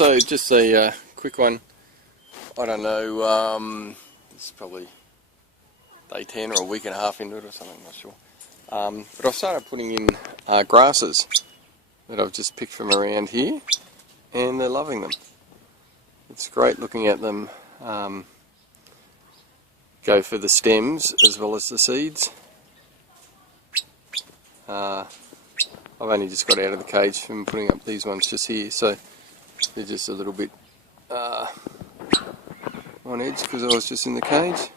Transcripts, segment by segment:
Alright, so just a quick one. I don't know, it's probably day 10 or a week and a half into it or something, I'm not sure. But I've started putting in grasses that I've just picked from around here, and they're loving them. It's great looking at them go for the stems as well as the seeds. I've only just got out of the cage from putting up these ones just here, so they're just a little bit on edge because I was just in the cage.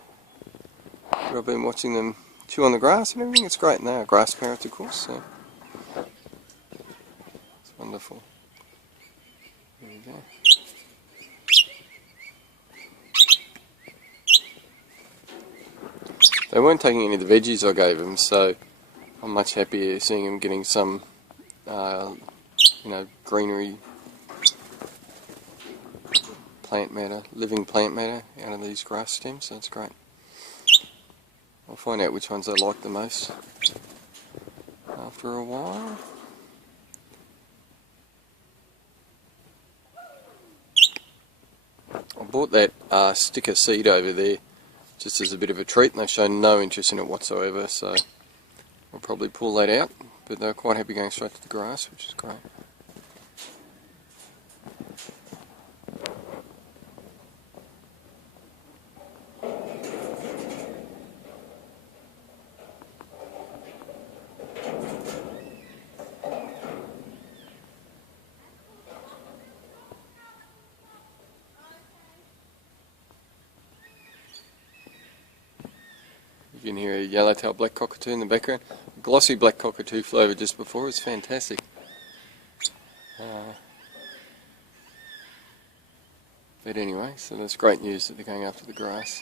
But I've been watching them chew on the grass and everything. It's great, and they are grass parrots, of course, so it's wonderful. There we go. They weren't taking any of the veggies I gave them, so I'm much happier seeing them getting some, greenery, plant matter, living plant matter out of these grass stems, so it's great. I'll find out which ones I like the most after a while. I bought that sticker seed over there just as a bit of a treat, and they've shown no interest in it whatsoever, so I'll probably pull that out, but they're quite happy going straight to the grass, which is great. You can hear a yellowtail black cockatoo in the background. A glossy black cockatoo flew over just before. It was fantastic. But anyway, so that's great news that they're going after the grass.